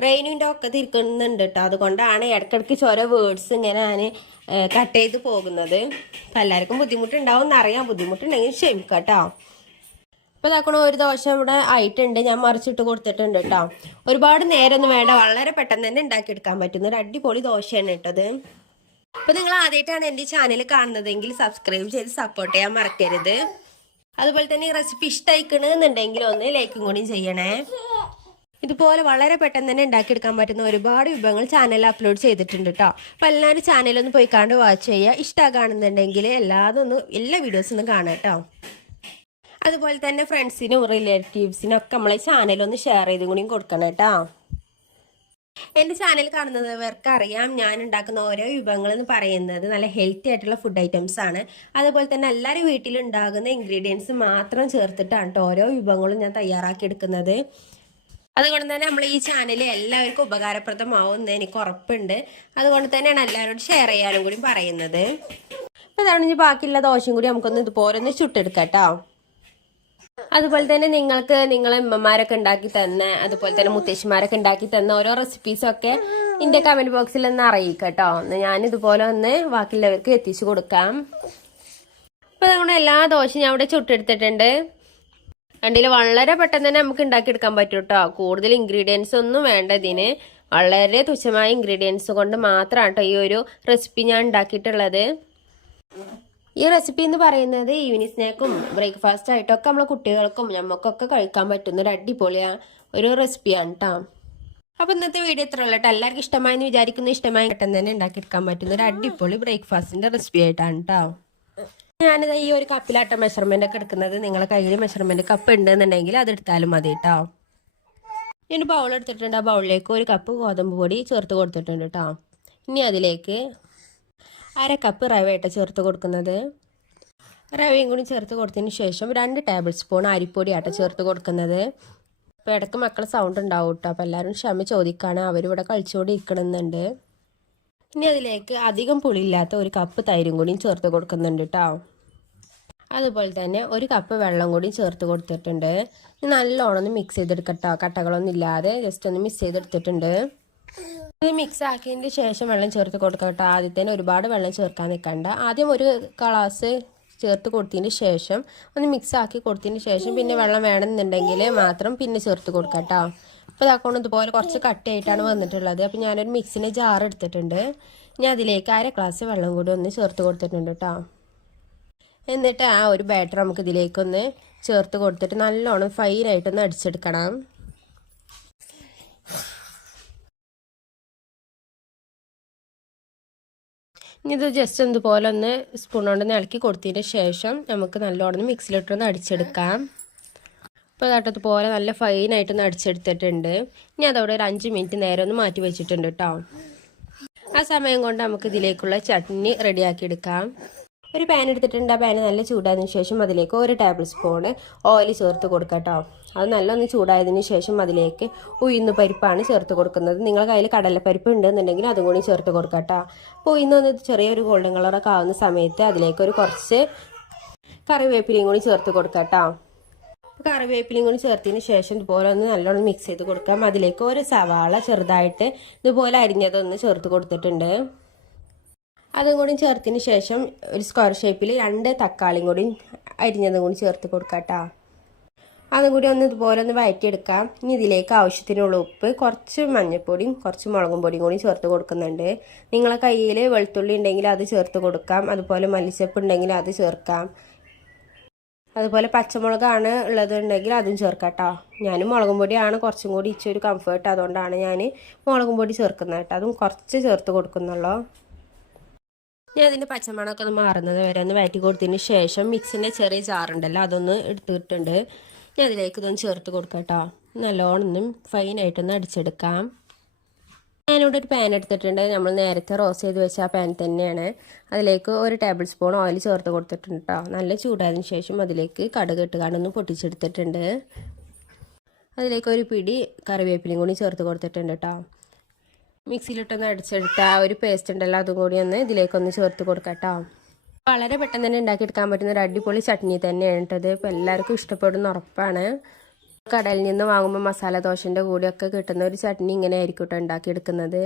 റെയിനിൻ്റെ ഒക്കെ തിരിക്കുന്നുണ്ട് കേട്ടോ. അതുകൊണ്ടാണ് ഇടയ്ക്കിടയ്ക്ക് ചോര വേർഡ്സ് ഇങ്ങനെ ഞാൻ കട്ട് ചെയ്ത് പോകുന്നത്. അപ്പം എല്ലാവർക്കും ബുദ്ധിമുട്ടുണ്ടാവും എന്നറിയാം. ബുദ്ധിമുട്ടുണ്ടെങ്കിൽ ക്ഷമിക്കാം കേട്ടോ. അപ്പോൾ ഇതാക്കണ ഒരു ദോശ ഇവിടെ ആയിട്ടുണ്ട്. ഞാൻ മറിച്ചിട്ട് കൊടുത്തിട്ടുണ്ട് കേട്ടോ. ഒരുപാട് നേരമൊന്നും വേണ്ട, വളരെ പെട്ടെന്ന് തന്നെ ഉണ്ടാക്കിയെടുക്കാൻ പറ്റുന്ന ഒരു അടിപൊളി ദോശയാണ് കേട്ടത്. അപ്പോൾ നിങ്ങൾ ആദ്യമായിട്ടാണ് എൻ്റെ ചാനൽ കാണുന്നതെങ്കിൽ സബ്സ്ക്രൈബ് ചെയ്ത് സപ്പോർട്ട് ചെയ്യാൻ മറക്കരുത്. അതുപോലെ തന്നെ ഈ റെസിപ്പി ഇഷ്ടമായിക്കണമെന്നുണ്ടെങ്കിൽ ഒന്ന് ലൈക്കും കൂടി ചെയ്യണേ. ഇതുപോലെ വളരെ പെട്ടെന്ന് തന്നെ ഉണ്ടാക്കിയെടുക്കാൻ പറ്റുന്ന ഒരുപാട് വിഭവങ്ങൾ ചാനലിൽ അപ്ലോഡ് ചെയ്തിട്ടുണ്ട് കേട്ടോ. അപ്പോൾ എല്ലാവരും ചാനലൊന്ന് പോയിക്കാണ്ട് വാച്ച് ചെയ്യുക. ഇഷ്ടമാകുകയാണെന്നുണ്ടെങ്കിൽ എല്ലാ വീഡിയോസും ഒന്ന് കാണാം കേട്ടോ. അതുപോലെ തന്നെ ഫ്രണ്ട്സിനും റിലേറ്റീവ്സിനും ഒക്കെ നമ്മളെ ചാനലൊന്ന് ഷെയർ ചെയ്തും കൂടിയും കൊടുക്കണം കേട്ടോ. എൻ്റെ ചാനൽ കാണുന്നവർക്ക് അറിയാം, ഞാൻ ഉണ്ടാക്കുന്ന ഓരോ വിഭവങ്ങൾ എന്ന് പറയുന്നത് നല്ല ഹെൽത്തി ആയിട്ടുള്ള ഫുഡ് ഐറ്റംസ് ആണ്. അതുപോലെ തന്നെ എല്ലാവരും വീട്ടിലുണ്ടാകുന്ന ഇൻഗ്രീഡിയൻസ് മാത്രം ചേർത്തിട്ടാണ് കേട്ടോ ഓരോ വിഭവങ്ങളും ഞാൻ തയ്യാറാക്കി എടുക്കുന്നത്. അതുകൊണ്ട് തന്നെ നമ്മൾ ഈ ചാനൽ എല്ലാവർക്കും ഉപകാരപ്രദമാവുമെന്ന് എനിക്ക് ഉറപ്പുണ്ട്. അതുകൊണ്ട് തന്നെയാണ് എല്ലാവരോടും ഷെയർ ചെയ്യാനും കൂടി പറയുന്നത്. അപ്പോൾ അതാണ് ബാക്കിയുള്ള ദോശയും കൂടി നമുക്കൊന്ന് ഇതുപോലെ ഒന്ന് ചുട്ടെടുക്കാം കേട്ടോ. അതുപോലെ തന്നെ നിങ്ങൾക്ക് നിങ്ങളെ അമ്മമാരൊക്കെ ഉണ്ടാക്കി തന്ന, അതുപോലെ തന്നെ മുത്തശ്ശിമാരൊക്കെ ഉണ്ടാക്കി തന്ന ഓരോ റെസിപ്പീസൊക്കെ എൻ്റെ കമൻറ്റ് ബോക്സിൽ ഒന്ന് അറിയിക്കാം കേട്ടോ. ഞാനിതുപോലെ ഒന്ന് ബാക്കിയുള്ളവർക്ക് എത്തിച്ചു കൊടുക്കാം. അപ്പോൾ അതുകൊണ്ട് എല്ലാ ദോശയും ഞാൻ ഇവിടെ ചുട്ടെടുത്തിട്ടുണ്ട്. കണ്ടില്ല, വളരെ പെട്ടെന്ന് തന്നെ നമുക്ക് ഉണ്ടാക്കിയെടുക്കാൻ പറ്റും കേട്ടോ. കൂടുതൽ ഇൻഗ്രീഡിയൻസ് ഒന്നും വേണ്ട ഇതിന്. വളരെ തുച്ഛമായ ഇൻഗ്രീഡിയൻസ് കൊണ്ട് മാത്രമാണ് കേട്ടോ ഈ ഒരു റെസിപ്പി ഞാൻ ഉണ്ടാക്കിയിട്ടുള്ളത്. ഈ റെസിപ്പി എന്ന് പറയുന്നത് ഈവനിങ് സ്നാക്കും ബ്രേക്ക്ഫാസ്റ്റ് ആയിട്ടൊക്കെ നമ്മളെ കുട്ടികൾക്കും നമുക്കൊക്കെ കഴിക്കാൻ പറ്റുന്ന ഒരു അടിപൊളിയ ഒരു റെസിപ്പിയാണ് കേട്ടോ. അപ്പോൾ ഇന്നത്തെ വീഡിയോ ഇത്ര ഉള്ളൂ കേട്ടോ. എല്ലാവർക്കും ഇഷ്ടമായെന്ന് വിചാരിക്കുന്നു. ഇഷ്ടമായി പെട്ടെന്ന് തന്നെ ഉണ്ടാക്കിയെടുക്കാൻ പറ്റുന്ന ഒരു അടിപൊളി ബ്രേക്ക്ഫാസ്റ്റിൻ്റെ റെസിപ്പി ആയിട്ടാണ് കേട്ടോ. ഞാനിത് ഈ ഒരു കപ്പിലാട്ട മെഷർമെൻ്റ് ഒക്കെ എടുക്കുന്നത്. നിങ്ങളെ കയ്യിൽ മെഷർമെൻറ്റ് കപ്പ് ഉണ്ടെന്നുണ്ടെങ്കിൽ അതെടുത്താലും മതി കേട്ടോ. ഞാൻ ബൗൾ എടുത്തിട്ടുണ്ട്. ആ ബൗളിലേക്ക് ഒരു കപ്പ് ഗോതമ്പ് പൊടി ചേർത്ത് കൊടുത്തിട്ടുണ്ട് കേട്ടോ. ഇനി അതിലേക്ക് 1/2 കപ്പ് റവയായിട്ട് ചേർത്ത് കൊടുക്കുന്നത്. റവയും കൂടി ചേർത്ത് കൊടുത്തതിന് ശേഷം 2 ടേബിൾ സ്പൂൺ അരിപ്പൊടിയായിട്ട് ചേർത്ത് കൊടുക്കുന്നത്. അപ്പോൾ ഇടയ്ക്ക് മക്കളെ സൗണ്ട് ഉണ്ടാവും കേട്ടോ. അപ്പോൾ എല്ലാവരും ക്ഷമ ചോദിക്കുകയാണ്, അവരിവിടെ കളിച്ചുകൊണ്ട് ഇരിക്കണമെന്നുണ്ട്. ഇനി അതിലേക്ക് അധികം പുളിയില്ലാത്ത 1 കപ്പ് തൈരും കൂടിയും ചേർത്ത് കൊടുക്കുന്നുണ്ട് കേട്ടോ. അതുപോലെ തന്നെ 1 കപ്പ് വെള്ളം കൂടി ചേർത്ത് കൊടുത്തിട്ടുണ്ട്. നല്ലോണം ഒന്ന് മിക്സ് ചെയ്തെടുക്കട്ടോ. കട്ടകളൊന്നും ഇല്ലാതെ ജസ്റ്റ് ഒന്ന് മിക്സ് ചെയ്തെടുത്തിട്ടുണ്ട്. ഇത് മിക്സ് ആക്കിയതിന് ശേഷം വെള്ളം ചേർത്ത് കൊടുക്കാം കേട്ടോ. ആദ്യം തന്നെ ഒരുപാട് വെള്ളം ചേർക്കാൻ നിൽക്കണ്ട. ആദ്യം 1 ഗ്ലാസ് ചേർത്ത് കൊടുത്തതിന് ശേഷം ഒന്ന് മിക്സ് ആക്കി കൊടുത്തതിന് ശേഷം പിന്നെ വെള്ളം വേണമെന്നുണ്ടെങ്കിൽ മാത്രം പിന്നെ ചേർത്ത് കൊടുക്കാം കേട്ടോ. അപ്പോൾ ഇതാക്കൊണ്ട് ഇതുപോലെ കുറച്ച് കട്ടിയായിട്ടാണ് വന്നിട്ടുള്ളത്. അപ്പോൾ ഞാനൊരു മിക്സിൻ്റെ ജാർ എടുത്തിട്ടുണ്ട്. ഇനി അതിലേക്ക് 1/2 ഗ്ലാസ് വെള്ളം കൂടി ഒന്ന് ചേർത്ത് കൊടുത്തിട്ടുണ്ട് കേട്ടോ. എന്നിട്ട് ആ ഒരു ബാറ്റർ നമുക്ക് ഇതിലേക്കൊന്ന് ചേർത്ത് കൊടുത്തിട്ട് നല്ലോണം ഫൈനായിട്ടൊന്ന് അടിച്ചെടുക്കണം. ഇനി ഇത് ജസ്റ്റ് ഇതുപോലെ ഒന്ന് സ്പൂൺ കൊണ്ട് ഇളക്കി കൊടുത്തതിന് ശേഷം നമുക്ക് നല്ലോണം മിക്സിയിലിട്ടൊന്ന് അടിച്ചെടുക്കാം. അപ്പോൾ അതാട്ടതുപോലെ നല്ല ഫൈനായിട്ടൊന്ന് അടിച്ചെടുത്തിട്ടുണ്ട്. ഇനി അതവിടെ ഒരു 5 മിനിറ്റ് നേരം ഒന്ന് മാറ്റി വെച്ചിട്ടുണ്ട് കേട്ടോ. ആ സമയം കൊണ്ട് നമുക്ക് ഇതിലേക്കുള്ള ചട്നി റെഡിയാക്കി എടുക്കാം. ഒരു പാൻ എടുത്തിട്ടുണ്ട്. ആ പാൻ നല്ല ചൂടായതിനു ശേഷം അതിലേക്ക് 1 ടേബിൾ സ്പൂൺ ഓയിൽ ചേർത്ത് കൊടുക്കാം കേട്ടോ. അത് നല്ലൊന്ന് ചൂടായതിനു ശേഷം അതിലേക്ക് ഉഴുന്ന് പരിപ്പാണ് ചേർത്ത് കൊടുക്കുന്നത്. നിങ്ങളുടെ കയ്യിൽ കടലപ്പരിപ്പ് ഉണ്ടെന്നുണ്ടെങ്കിൽ അതും കൂടി ചേർത്ത് കൊടുക്കാം കേട്ടോ. അപ്പോൾ ഉഴുന്നൊന്ന് ചെറിയൊരു ഗോൾഡൻ കളറൊക്കെ ആവുന്ന സമയത്ത് അതിലേക്ക് കുറച്ച് കറിവേപ്പിലയും കൂടി ചേർത്ത് കൊടുക്കാം കേട്ടോ. കറിവേപ്പിലയും കൂടി ചേർത്തതിന് ശേഷം ഇതുപോലെ ഒന്ന് നല്ലോണം മിക്സ് ചെയ്ത് കൊടുക്കാം. അതിലേക്ക് 1 സവാള ചെറുതായിട്ട് ഇതുപോലെ അരിഞ്ഞതൊന്ന് ചേർത്ത് കൊടുത്തിട്ടുണ്ട്. അതും കൂടി ചേർത്തതിന് ശേഷം ഒരു സ്ക്വയർ ഷേപ്പിൽ 2 തക്കാളിയും കൂടി അരിഞ്ഞതും കൂടി ചേർത്ത് കൊടുക്കാം കേട്ടോ. അതും കൂടി ഒന്ന് ഇതുപോലെ ഒന്ന് വഴറ്റിയെടുക്കാം. ഇനി ഇതിലേക്ക് ആവശ്യത്തിനുള്ള ഉപ്പ്, കുറച്ച് മഞ്ഞൾപ്പൊടിയും കുറച്ച് മുളകും പൊടിയും കൂടി ചേർത്ത് കൊടുക്കുന്നുണ്ട്. നിങ്ങളെ കയ്യിൽ വെളുത്തുള്ളി ഉണ്ടെങ്കിൽ അത് ചേർത്ത് കൊടുക്കാം. അതുപോലെ മല്ലിച്ചപ്പ് ഉണ്ടെങ്കിൽ അത് ചേർക്കാം. അതുപോലെ പച്ചമുളകാണ് ഉള്ളതുണ്ടെങ്കിൽ അതും ചേർക്കാം കേട്ടോ. ഞാൻ മുളകും പൊടിയാണ് കുറച്ചും കൂടി ഇച്ചൊരു കംഫേർട്ട്, അതുകൊണ്ടാണ് ഞാൻ മുളകും പൊടി ചേർക്കുന്നത് കേട്ടോ. അതും കുറച്ച് ചേർത്ത് കൊടുക്കുന്നുള്ളൂ. ഞാൻ അതിൻ്റെ പച്ചമണമൊക്കെ ഒന്ന് മാറുന്നത് വരെ ഒന്ന് വഴറ്റി കൊടുത്തതിന് ശേഷം മിക്സിൻ്റെ ചെറിയ ജാറുണ്ടല്ലോ അതൊന്ന് എടുത്തിട്ടുണ്ട്. ഞാൻ അതിലേക്ക് ഇതൊന്ന് ചേർത്ത് കൊടുക്കാം കേട്ടോ. നല്ലോണം ഒന്നും ഫൈനായിട്ടൊന്ന് അടിച്ചെടുക്കാം. ഞാനിവിടെ ഒരു പാൻ എടുത്തിട്ടുണ്ട്. നമ്മൾ നേരത്തെ റോസ്റ്റ് ചെയ്ത് വെച്ച ആ പാൻ തന്നെയാണ്. അതിലേക്ക് 1 ടേബിൾ സ്പൂൺ ഓയിൽ ചേർത്ത് കൊടുത്തിട്ടുണ്ട് കേട്ടോ. നല്ല ചൂടായതിനു ശേഷം അതിലേക്ക് കടുക് ഇട്ടുകാണ്ടൊന്ന് പൊട്ടിച്ചെടുത്തിട്ടുണ്ട്. അതിലേക്ക് 1 പിടി കറിവേപ്പിലയും കൂടി ചേർത്ത് കൊടുത്തിട്ടുണ്ട് കേട്ടോ. മിക്സിയിലിട്ടൊന്ന് അടിച്ചെടുത്ത ആ ഒരു പേസ്റ്റ് ഉണ്ടല്ലോ അതും കൂടി ഒന്ന് ഇതിലേക്കൊന്ന് ചേർത്ത് കൊടുക്കാം കേട്ടോ. വളരെ പെട്ടെന്ന് തന്നെ ഉണ്ടാക്കിയെടുക്കാൻ പറ്റുന്ന ഒരു അടിപൊളി ചട്നി തന്നെയാണ് കേട്ടത്. ഇപ്പോൾ എല്ലാവർക്കും ഇഷ്ടപ്പെടുന്ന ഉറപ്പാണ്. കടയിൽ നിന്ന് വാങ്ങുമ്പോൾ മസാല ദോശൻ്റെ കൂടെയൊക്കെ കിട്ടുന്ന ഒരു ചട്നി ഇങ്ങനെ ആയിരിക്കും കേട്ടോ ഉണ്ടാക്കിയെടുക്കുന്നത്.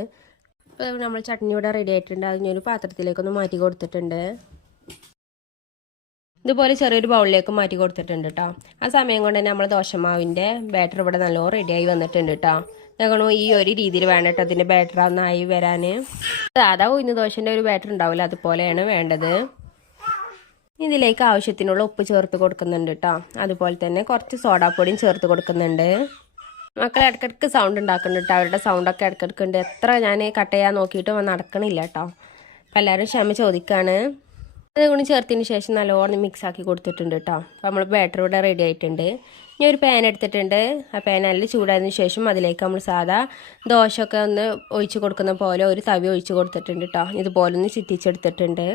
ഇപ്പോൾ നമ്മൾ ചട്നി ഇവിടെ റെഡി ആയിട്ടുണ്ട്. അതിനൊരു പാത്രത്തിലേക്കൊന്ന് മാറ്റി കൊടുത്തിട്ടുണ്ട്. ഇതുപോലെ ചെറിയൊരു ബൗളിലേക്ക് മാറ്റി കൊടുത്തിട്ടുണ്ട് കേട്ടോ. ആ സമയം കൊണ്ട് തന്നെ നമ്മൾ ദോശമാവിൻ്റെ ബാറ്റർ ഇവിടെ നല്ലോണം റെഡിയായി വന്നിട്ടുണ്ട് കേട്ടോ. ഞങ്ങൾ ഈ ഒരു രീതിയിൽ വേണം കേട്ടോ അതിൻ്റെ ബാറ്റർ ഒന്നായി വരാൻ. സാധാ ഉഴുന്ന് ദോശൻ്റെ ഒരു ബാറ്റർ ഉണ്ടാവില്ല, അതുപോലെയാണ് വേണ്ടത്. ഇതിലേക്ക് ആവശ്യത്തിനുള്ള ഉപ്പ് ചേർത്ത് കൊടുക്കുന്നുണ്ട് കേട്ടോ. അതുപോലെ തന്നെ കുറച്ച് സോഡാപ്പൊടിയും ചേർത്ത് കൊടുക്കുന്നുണ്ട്. മക്കൾ ഇടയ്ക്കിടയ്ക്ക് സൗണ്ട് ഉണ്ടാക്കുന്നുണ്ട് കേട്ടോ. അവരുടെ സൗണ്ടൊക്കെ ഇടയ്ക്കിടയ്ക്ക് ഉണ്ട്. എത്ര ഞാൻ കട്ട് ചെയ്യാൻ നോക്കിയിട്ട് നടക്കണില്ല കേട്ടോ. അപ്പോൾ എല്ലാവരും ക്ഷമ ചോദിക്കുകയാണ്. അതുകൊണ്ട് ചേർത്തതിന് ശേഷം നല്ലോണം മിക്സ് ആക്കി കൊടുത്തിട്ടുണ്ട് കേട്ടോ. അപ്പോൾ നമ്മൾ ബാറ്റർ ഇവിടെ റെഡി ആയിട്ടുണ്ട്. ഇനി ഒരു പാൻ എടുത്തിട്ടുണ്ട്. ആ പാൻ നല്ല ചൂടായതിനു ശേഷം അതിലേക്ക് നമ്മൾ സാധാ ദോശയൊക്കെ ഒന്ന് ഒഴിച്ച് കൊടുക്കുന്ന പോലെ ഒരു തവി ഒഴിച്ച് കൊടുത്തിട്ടുണ്ട് കേട്ടോ. ഇതുപോലെ ഒന്ന് ചുറ്റിച്ചെടുത്തിട്ടുണ്ട്.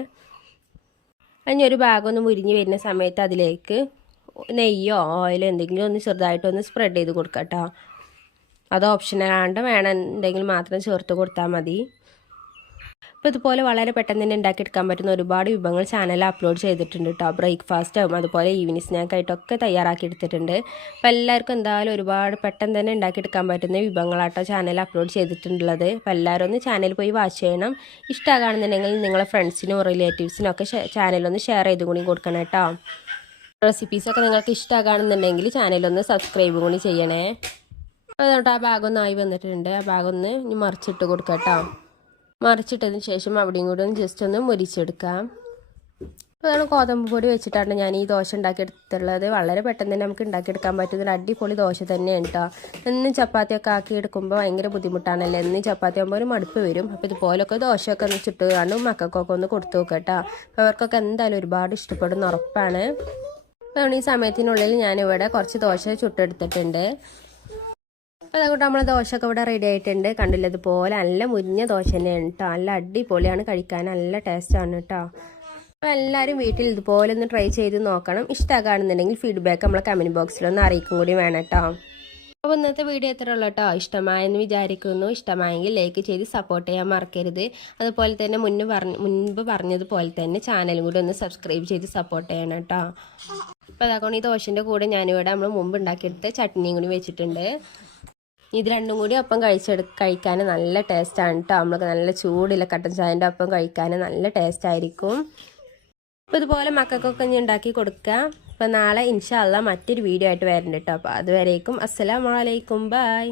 അതിന് ഒരു ഭാഗം ഒന്ന് മുരിഞ്ഞ് വരുന്ന സമയത്ത് അതിലേക്ക് നെയ്യോ ഓയിലോ എന്തെങ്കിലും ഒന്ന് ചെറുതായിട്ടൊന്ന് സ്പ്രെഡ് ചെയ്ത് കൊടുക്കാം കേട്ടോ. അത് ഓപ്ഷനലാണ്ട് വേണമെന്നുണ്ടെങ്കിൽ മാത്രം ചേർത്ത് കൊടുത്താൽ മതി. അപ്പോൾ ഇതുപോലെ വളരെ പെട്ടെന്ന് തന്നെ ഉണ്ടാക്കിയെടുക്കാൻ പറ്റുന്ന ഒരുപാട് വിഭവങ്ങൾ ചാനലിൽ അപ്ലോഡ് ചെയ്തിട്ടുണ്ട് കേട്ടോ. ബ്രേക്ക്ഫാസ്റ്റും അതുപോലെ ഈവനിങ് സ്നാക്കായിട്ടൊക്കെ തയ്യാറാക്കി എടുത്തിട്ടുണ്ട്. അപ്പോൾ എല്ലാവർക്കും എന്തായാലും ഒരുപാട് പെട്ടെന്ന് തന്നെ ഉണ്ടാക്കിയെടുക്കാൻ പറ്റുന്ന വിഭവങ്ങളാട്ടോ ചാനലിൽ അപ്ലോഡ് ചെയ്തിട്ടുള്ളത്. അപ്പോൾ എല്ലാവരും ഒന്ന് ചാനൽ പോയി വാച്ച് ചെയ്യണം. ഇഷ്ടമാകുന്നുണ്ടെങ്കിൽ നിങ്ങളെ ഫ്രണ്ട്സിനും റിലേറ്റീവ്സിനും ഒക്കെ ചാനലൊന്ന് ഷെയർ ചെയ്ത് കൂടി കൊടുക്കണം കേട്ടോ. റെസിപ്പീസൊക്കെ നിങ്ങൾക്ക് ഇഷ്ടമാകുന്നുണ്ടെങ്കിൽ ചാനലൊന്ന് സബ്സ്ക്രൈബ് കൂടി ചെയ്യണേ. അതുകൊണ്ട് ആ ഭാഗം ഒന്ന് ആയി വന്നിട്ടുണ്ട്. ആ ഭാഗം ഒന്ന് ഇനി മറിച്ചിട്ട് കൊടുക്കാം കേട്ടോ. മറിച്ചിട്ടതിന് ശേഷം അവിടെയും കൂടി ഒന്ന് ജസ്റ്റ് ഒന്ന് മുരിച്ചെടുക്കാം. അതാണ് ഗോതമ്പ് പൊടി വെച്ചിട്ടാണ് ഞാൻ ഈ ദോശ ഉണ്ടാക്കിയെടുത്തുള്ളത്. വളരെ പെട്ടെന്ന് തന്നെ നമുക്ക് ഉണ്ടാക്കിയെടുക്കാൻ പറ്റുന്ന ഒരു അടിപൊളി ദോശ തന്നെയാണ് കേട്ടോ. എന്നും ചപ്പാത്തിയൊക്കെ ആക്കി എടുക്കുമ്പോൾ ഭയങ്കര ബുദ്ധിമുട്ടാണല്ലോ. എന്നും ചപ്പാത്തി ആകുമ്പോൾ ഒരു മടുപ്പ് വരും. അപ്പോൾ ഇതുപോലൊക്കെ ദോശയൊക്കെ ഒന്ന് ചുട്ട് കാണും മക്കൾക്കൊക്കെ ഒന്ന് കൊടുത്തു നോക്കാം കേട്ടോ. അപ്പോൾ അവർക്കൊക്കെ എന്തായാലും ഒരുപാട് ഇഷ്ടപ്പെടുന്ന ഉറപ്പാണ്. അതുകൊണ്ട് ഈ സമയത്തിനുള്ളിൽ ഞാനിവിടെ കുറച്ച് ദോശ ചുട്ടെടുത്തിട്ടുണ്ട്. അപ്പോൾ അതുകൊണ്ട് നമ്മളെ ദോശയൊക്കെ ഇവിടെ റെഡി ആയിട്ടുണ്ട്. കണ്ടില്ല, ഇതുപോലെ നല്ല മുരിഞ്ഞ ദോശ തന്നെയാണ് കേട്ടോ. നല്ല അടിപൊളിയാണ്, കഴിക്കാൻ നല്ല ടേസ്റ്റാണ് കേട്ടോ. അപ്പോൾ എല്ലാവരും വീട്ടിൽ ഇതുപോലെ ഒന്ന് ട്രൈ ചെയ്ത് നോക്കണം. ഇഷ്ടമാകുന്നുണ്ടെങ്കിൽ ഫീഡ്ബാക്ക് നമ്മളെ കമൻറ്റ് ബോക്സിലൊന്ന് അറിയിക്കും കൂടി വേണം കേട്ടോ. അപ്പോൾ ഇന്നത്തെ വീഡിയോ എത്ര ഉള്ളൂ കേട്ടോ. ഇഷ്ടമായെന്ന് വിചാരിക്കുന്നു. ഇഷ്ടമായെങ്കിൽ ലൈക്ക് ചെയ്ത് സപ്പോർട്ട് ചെയ്യാൻ മറക്കരുത്. അതുപോലെ തന്നെ മുൻപ് പറഞ്ഞതുപോലെ തന്നെ ചാനലും കൂടി ഒന്ന് സബ്സ്ക്രൈബ് ചെയ്ത് സപ്പോർട്ട് ചെയ്യണം കേട്ടോ. അപ്പോൾ അതുകൊണ്ട് ഈ ദോശൻ്റെ കൂടെ ഞാനിവിടെ നമ്മൾ മുമ്പ് ഉണ്ടാക്കിയെടുത്ത് ചട്നിയും കൂടി വെച്ചിട്ടുണ്ട്. ഇത് രണ്ടും കൂടി ഒപ്പം കഴിക്കാൻ നല്ല ടേസ്റ്റാണ് കേട്ടോ. നമ്മൾക്ക് നല്ല ചൂടില്ല കട്ടൻ ചായൻ്റെ ഒപ്പം കഴിക്കാൻ നല്ല ടേസ്റ്റ് ആയിരിക്കും. അപ്പോൾ ഇതുപോലെ മക്കൾക്കൊക്കെ ഇനി ഉണ്ടാക്കി കൊടുക്കുക. അപ്പോൾ നാളെ ഇൻഷാ അല്ലാഹ് മറ്റൊരു വീഡിയോ ആയിട്ട് വരുന്നുണ്ട് കേട്ടോ. അപ്പോൾ അതുവരേക്കും അസ്സലാമു അലൈക്കും, ബൈ.